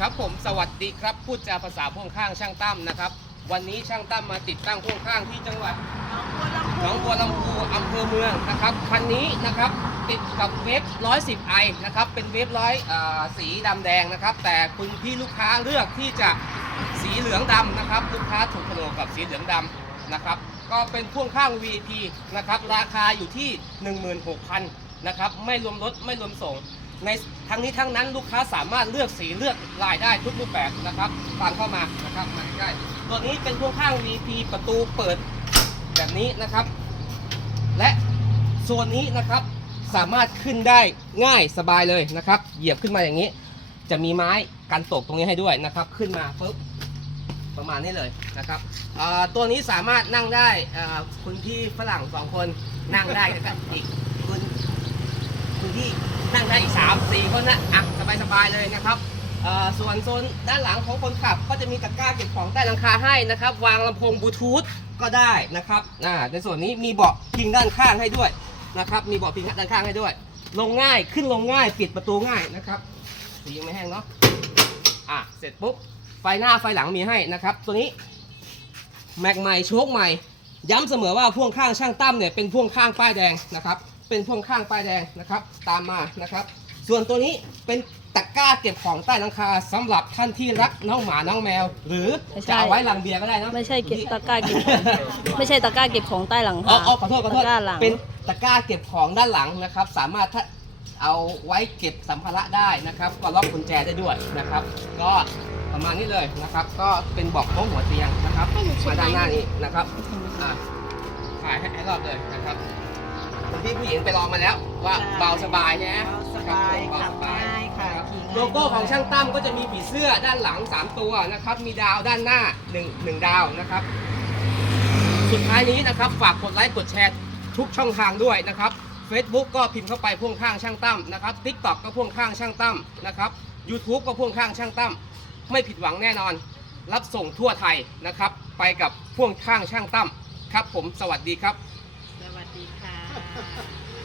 ครับผมสวัสดีครับพูดจาภาษาพ่วงข้างช่างตั้มนะครับ วันนี้ช่างตั้มมาติดตั้งพ่วงข้างที่จังหวัดหนองบัวลำพูอำเภอเมืองนะครับคันนี้นะครับติดกับเวฟ110ไอนะครับเป็นเวฟร้อยสีดำแดงนะครับ แต่คุณพี่ลูกค้าเลือกที่จะสีเหลืองดำนะครับลูกค้าถูกโฉลกกับสีเหลืองดำนะครับ ก็เป็นพ่วงข้าง VP นะครับราคาอยู่ที่ 16,000นะครับไม่รวมรถไม่รวมส่ง ในทั้งนี้ทั้งนั้นลูกค้าสามารถเลือกสีเลือกลายได้ทุกรูปแบบนะครับฟังเข้ามานะครับมาใกล้ตัวนี้เป็นพ่วงข้าง VP ประตูเปิดแบบนี้นะครับ และส่วนนี้นะครับสามารถขึ้นได้ง่ายสบายเลยนะครับ เหยียบขึ้นมาอย่างนี้ จะมีไม้กันตกตรงนี้ให้ด้วยนะครับ ขึ้นมาปุ๊บประมาณนี้เลยนะครับตัวนี้สามารถนั่งได้คุณพี่ฝรั่งสองคนนั่งได้นะครับอีกคุณพื้นที่ นั่งได้อีก3 4คนนะอะสบายสบายๆเลยนะครับส่วนโซนด้านหลังของคนขับก็จะมีตะกร้าเก็บของใต้หลังคาให้นะครับ วางลำโพงบลูทูธก็ได้นะครับในส่วนนี้มีเบาะพิงด้านข้างให้ด้วยนะครับ มีเบาะพิงด้านข้างให้ด้วย ลงง่ายขึ้นลงง่ายปิดประตูง่ายนะครับสียังไม่แห้งเนาะอะเสร็จปุ๊บไฟหน้าไฟหลังมีให้นะครับ ตัวนี้แม็กใหม่โชคใหม่ ย้ำเสมอว่าพ่วงข้างช่างตั้มเนี่ยเป็นพ่วงข้างป้ายแดงนะครับ เป็นพ่วงข้างป้ายแดงนะครับ ตามมานะครับ ส่วนตัวนี้เป็นตะกร้าเก็บของใต้หลังคาสำหรับท่านที่รักน้องหมาน้องแมว หรือไม่ใช่ จะเอาไว้หลังเบียร์ก็ได้นะ ไม่ใช่เก็บตะกร้าเก็บของไม่ใช่ตะกร้าเก็บของใต้หลังอ๋อคาอ๋อขอโทษขอโทษตะกร้าหลัง เป็นตะกร้าเก็บของด้านหลังนะครับ สามารถถ้าเอาไว้เก็บสัมภาระได้นะครับ ก็ล็อกกุญแจได้ด้วยนะครับ ก็ประมาณนี้เลยนะครับ ก็เป็นเบอกโต๊ะหัวเตียงนะครับมาด้านหน้านี้นะครับอะถ่ายให้ให้รอบเลยนะครับ คุณพี่ผู้หญิงไปลองมาแล้ว ว่าใช่เบาสบายใช่ไหมเบาสบายครับผมเบาสบายขับง่ายค่ะนะครับขี่ง่ายโลโก้ของช่างตั้มก็จะมีผีเสื้อด้านหลัง 3 ตัวนะครับ มีดาวด้านหน้า1 1ดาวนะครับ สุดท้ายนี้นะครับ ฝากกดไลค์กดแชร์ทุกช่องทางด้วยนะครับ Facebook ก็พิมพ์เข้าไปพ่วงข้างช่างตั้มนะครับ TikTok ก็พ่วงข้างช่างตั้มนะครับ YouTube ก็พ่วงข้างช่างตั้มไม่ผิดหวังแน่นอน รับส่งทั่วไทยนะครับ ไปกับพ่วงข้างช่างตั้มครับผมสวัสดีครับสวัสดีค่ะ Ha ha ha!